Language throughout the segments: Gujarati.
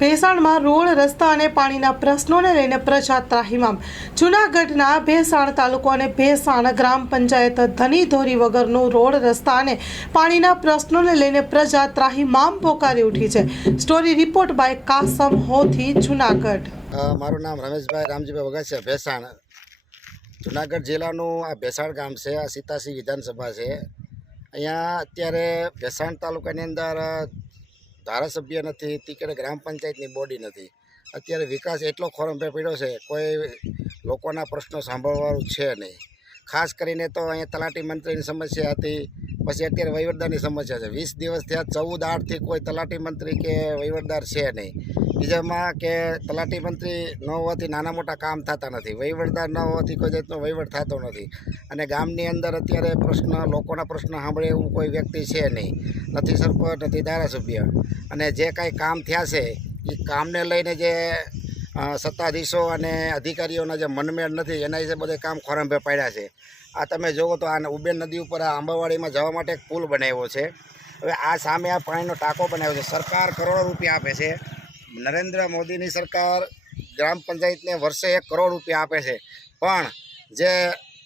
ભેસાણમાં રોડ, રસ્તા અને પાણીના પ્રશ્નોને લઈને પ્રજા ત્રાહિમામ જૂનાગઢના ભેસાણ તાલુકો અને ભેસાણ ગ્રામ પંચાયત ધની ધોરી વગરનું રોડ, રસ્તા અને પાણીના પ્રશ્નોને લઈને પ્રજા ત્રાહિમામ પોકારી ઉઠી છે. Story report by Kasam Hothi Junagadh. મારું નામ રમેશભાઈ રામજીભાઈ વગા છે ભેસાણ. જુનાગઢ જિલ્લાનું આ ભેસાણ ગામ છે, આ સીતાસી વિધાનસભા છે. અહીંયા અત્યારે ભેસાણ તાલુકાની અંદર ધારાસભ્ય નથી તીકડે ગ્રામ પંચાયતની બોડી નથી. અત્યારે વિકાસ એટલો ખોરંભે પીડ્યો છે, કોઈ લોકોના પ્રશ્નો સાંભળવાનું છે નહીં. ખાસ કરીને તો અહીંયા તલાટી મંત્રીની સમસ્યા હતી, પછી અત્યારે વહીવટદારની સમસ્યા છે. વીસ દિવસ થયા, ચૌદ આઠથી કોઈ તલાટી મંત્રી કે વહીવટદાર છે નહીં. બીજામાં કે તલાટી મંત્રી ન હોવાથી નાના મોટા કામ થતા નથી. વહીવટદાર ન હોવાથી કોઈ જાતનો વહીવટ થતો નથી. અને ગામની અંદર અત્યારે પ્રશ્ન, લોકોના પ્રશ્ન સાંભળે એવું કોઈ વ્યક્તિ છે નહીં. નથી સરપંચ, નથી ધારાસભ્ય. અને જે કાંઈ કામ થયા છે, એ કામને લઈને જે સત્તાધીશો અને અધિકારીઓના જે મનમેળ નથી, એના વિશે બધે કામ ખોરંભે પાડ્યા છે. આ તમે જુઓ તો આ ઉબેન નદી ઉપર આ આંબાવાડીમાં જવા માટે એક પુલ બનાવ્યો છે. હવે આ સામે આ પાણીનો ટાંકો બનાવ્યો છે. સરકાર કરોડો રૂપિયા આપે છે. નરેન્દ્ર મોદીની સરકાર ગ્રામ પંચાયતને વર્ષે એક કરોડ રૂપિયા આપે છે. પણ જે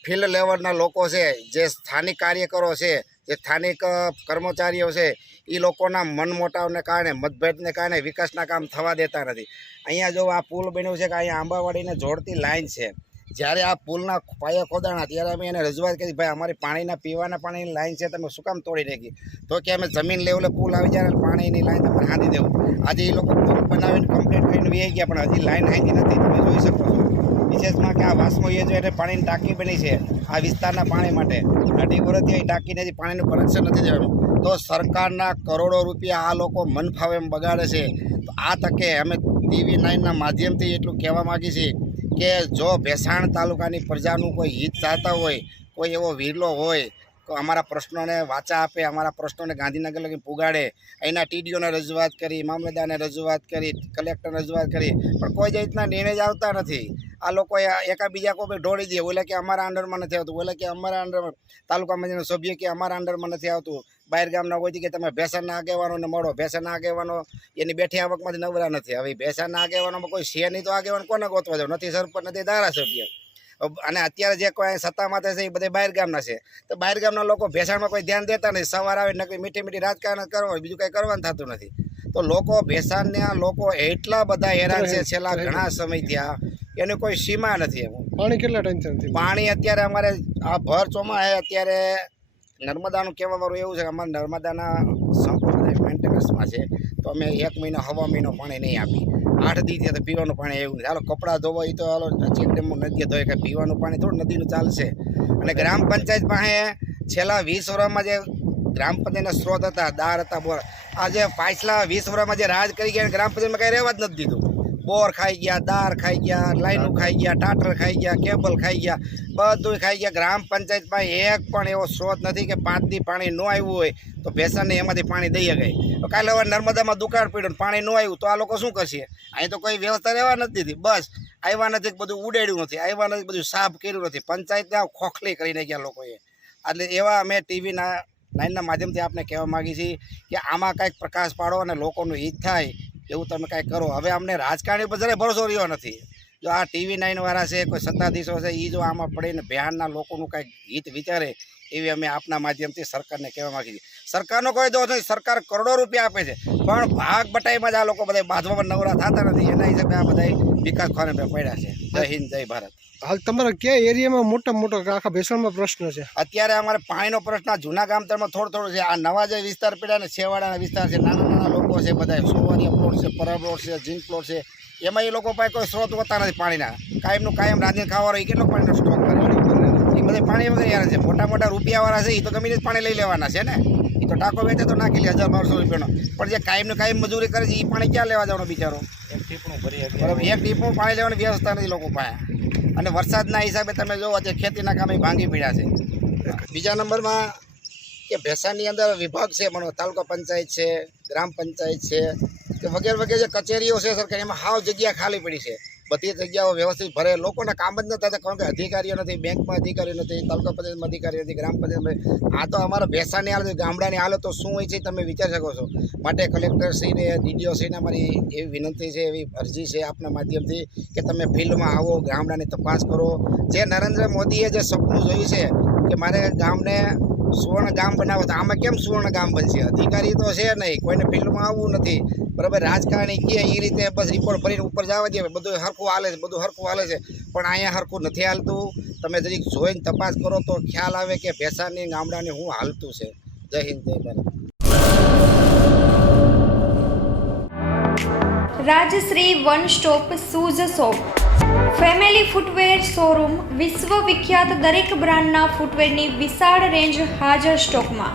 ફિલ્ડ લેવલના લોકો છે, જે સ્થાનિક કાર્યકરો છે, જે સ્થાનિક કર્મચારીઓ છે એ લોકોના મન મોટાવને કારણે, મતભેદને કારણે વિકાસના કામ થવા દેતા નથી. અહીંયા જો આ પુલ બન્યું છે કે અહીંયા આંબાવાડીને જોડતી લાઇન છે. જ્યારે આ પુલના પાયા ખોદાણા, ત્યારે અમે એને રજૂઆત કરી, ભાઈ, અમારી પાણીના પીવાના પાણીની લાઈન છે, તમે શું કામ તોડી નાખી? તો કે અમે જમીન લેવલે પુલ આવી જાય પાણીની લાઈન તમારે હાંધી દેવું. આજે એ લોકો પુલ બનાવીને કમ્પ્લીટ કરીને વી ગયા, પણ હજી લાઈન હાંધી નથી, તમે જોઈ શકો છો. વિશેષમાં કે આ વાસમો એ જો એટલે પાણીની ટાંકી બની છે, આ વિસ્તારના પાણી માટે. અઢી વર્ષથી અહીં ટાંકીને હજી પાણીનું કનેક્શન નથી દેવાનું તો સરકારના કરોડો રૂપિયા આ લોકો મન ફાવે એમ બગાડે છે. તો આ તકે અમે ટીવી નાઇનના માધ્યમથી એટલું કહેવા માગીએ છીએ કે જો ભેસાણ તાલુકાની પ્રજાનું કોઈ હિત ચાહતા હોય કોઈ એવો વિરલો હોય અમારા પ્રશ્નોને વાચા આપે, અમારા પ્રશ્નોને ગાંધીનગર લગી પુગાડે અહીંના ટીડીઓને રજૂઆત કરી, મામલતદારને રજૂઆત કરી, કલેક્ટરને રજૂઆત કરી, પણ કોઈ જ રીતના નિર્ણય જ આવતા નથી. આ લોકોએ એકાબીજા કોઈ ઢોળી દે, ઓલે કે અમારા અંડરમાં નથી આવતું, ઓલે કે અમારા અંડરમાં, તાલુકા મંત્રીનો સભ્ય કે અમારા અંડરમાં નથી આવતું. બહાર ગામના હોય કે તમે ભેસાના આગેવાનોને મળો, ભેસાના આગેવાનો એની બેઠી આવકમાંથી નવરા નથી. હવે ભેસાના આગેવાનોમાં કોઈ છે નહીં તો આગેવાન કોને ગોતવા જાવ? નથી સરપંચ, નથી ધારાસભ્ય. અને અત્યારે જે કોઈ સત્તા માથે છે એ બધે બહાર ગામના છે. તો બહાર ગામના લોકો ભેસાણમાં કોઈ ધ્યાન દેતા નથી સવાર આવે નકરી મીઠી મીઠી રાજકારણ કરવા બીજું કંઈ કરવાનું થતું નથી. તો લોકો ભેસાણના લોકો એટલા બધા હેરાન છે છેલ્લા ઘણા સમયથી આ એની કોઈ સીમા નથી એમ. પાણી કેટલા ટેન્શન પાણી અત્યારે અમારે આ ભર ચોમાસે અત્યારે નર્મદાનું કહેવા વાળું એવું છે કે અમારે નર્મદાના સંપૂર્ણ મેન્ટેનન્સમાં છે. તો અમે એક મહિનો, હવા મહિનો પાણી નહીં આપી. આઠ દી ત્યાં પીવાનું પાણી એવું નથી. હાલો, કપડાં ધોવા એ તો હાલો ચેક ડેમમાં નદીએ ધોય કે પીવાનું પાણી થોડું નદીનું ચાલશે. અને ગ્રામ પંચાયત પાસે છેલ્લા વીસ વર્ષમાં જે ગ્રામ પંચાયતના સ્ત્રોત હતા, દાર હતા, બોર, આજે પાછલા વીસ વર્ષમાં જે રાજ કરી ગયા ગ્રામ પંચાયતમાં કંઈ રહેવા જ નથી દીધું. બોર ખાઈ ગયા દાર ખાઈ ગયા લાઈનું ખાઈ ગયા ટાટર ખાઈ ગયા કેબલ ખાઈ ગયા બધું ખાઈ ગયા. ગ્રામ પંચાયતમાં એક પણ એવો શોધ નથી કે પાંચ દી પાણી ન આવ્યું હોય તો ભેસાને એમાંથી પાણી દઈ ગઈ તો કાલે હવે નર્મદામાં દુકાળ પડ્યું પાણી ન આવ્યું તો આ લોકો શું કરશે? અહીં તો કોઈ વ્યવસ્થા રહેવા નથી દીધી. બસ આવ્યા નથી બધું ઉડાડ્યું નથી આવ્યા નથી બધું સાફ કર્યું નથી. પંચાયતને ખોખલી કરીને ગયા લોકોએ. એટલે એવા અમે ટીવીના લાઈનના માધ્યમથી આપને કહેવા માગીએ છીએ કે આમાં કાંઈક પ્રકાશ પાડો અને લોકોનું હિત થાય એવું તમે કાંઈ કરો. હવે અમને રાજકારણી પર જરાય ભરોસો રહ્યો નથી. જો આ ટીવી નાઇનવાળા છે કોઈ સત્તાધીશો છે એ જો આમાં પડીને બિહારના લોકોનું કાંઈક હિત વિચારે એવી અમે આપના માધ્યમથી સરકારને કહેવા માગીએ છીએ. સરકારનો કોઈ દોષ નથી સરકાર કરોડો રૂપિયા આપે છે પણ ભાગ બટાઈમાં જ આ લોકો બધા બાંધવામાં નવરા થતા નથી એના હિસાબે આ બધા વિકાસ ખોને પડ્યા છે. જય હિન્દ જય ભારત. હાલ તમારા કયા એરિયામાં મોટા મોટો આખા ભેસણમાં પ્રશ્ન છે? અત્યારે અમારે પાણીનો પ્રશ્ન જૂના ગામતરમાં થોડો થોડો છે આ નવા જે વિસ્તાર પડ્યા ને છેવાડાના વિસ્તાર છે નાના નાના લોકો છે બધા સોવારિયા પ્લોટ છે પરબ પ્લોટ છે જીન પ્લોટ છે એમાં એ લોકો પાસે કોઈ સ્ત્રોત હોતા નથી પાણીના. કાયમનું કાયમ રાજ્ય ખાવાનો એ કેટલો પાણીનો સ્ટોક કરે? એ બધા પાણી વગર યાર છે. મોટા મોટા રૂપિયાવાળા છે એ તો ગમે પાણી લઈ લેવાના છે ને? એ તો ટાંકો વેચે તો નાખી લે હજાર બારસો રૂપિયાનો. પણ જે કાયમનું કાયમ મજૂરી કરે છે એ પાણી ક્યાં લેવા જવાનો બિચારો? બરાબર. એક ટીપું પાણી લેવાની વ્યવસ્થા નથી લોકો પાસે. અને વરસાદના હિસાબે તમે જોવો અત્યારે ખેતીના કામે ભાંગી પડ્યા છે. બીજા નંબરમાં કે ભેસાની અંદર વિભાગ છે મનો તાલુકા પંચાયત છે ગ્રામ પંચાયત છે કે વગેરે વગેરે જે કચેરીઓ છે સરકારી એમાં હાવ જગ્યા ખાલી પડી છે. બધી જગ્યાઓ વ્યવસ્થિત ભરે લોકોને કામ જ નથી થતા, કારણ કે અધિકારીઓ નથી, બેંકમાં અધિકારીઓ નથી, તાલુકા પંચાયતમાં અધિકારીઓ નથી, ગ્રામ પંચાયતમાં આ તો અમારા ભેસાની હાલત, ગામડાની હાલત તો શું હોય છે તમે વિચારી શકો છો. માટે કલેક્ટરશ્રીને ડીડીઓશ્રીને અમારી એવી વિનંતી છે, એવી અરજી છે આપના માધ્યમથી કે તમે ફિલ્ડમાં આવો, ગામડાની તપાસ કરો. જે નરેન્દ્ર મોદીએ જે સપનું જોયું છે કે મારે ગામને સુવર્ણ ગામ બનાવો તો આમાં કેમ સુવર્ણ ગામ બનશે? અધિકારી તો છે નહીં, કોઈને ફિલ્ડમાં આવવું નથી. બરાબર? રાજકારણી કહે એ રીતે બસ રિપોર્ટ ભરીને ઉપર જવા દે બધું હરખું હાલે છે, બધું હરખું હાલે છે. પણ અહીંયા હરખું નથી હાલતું. તમે જરીક જોઈને તપાસ કરો તો ખ્યાલ આવે કે ભેસાની ગામડાની હું હાલતું છે. જય હિન્દ, જય Bharat. Rajshree one stop shoes shop. Family footwear showroom વિશ્વ વિખ્યાત દરેક બ્રાન્ડના ફૂટવેરની વિશાળ રેન્જ હાજર સ્ટોકમાં.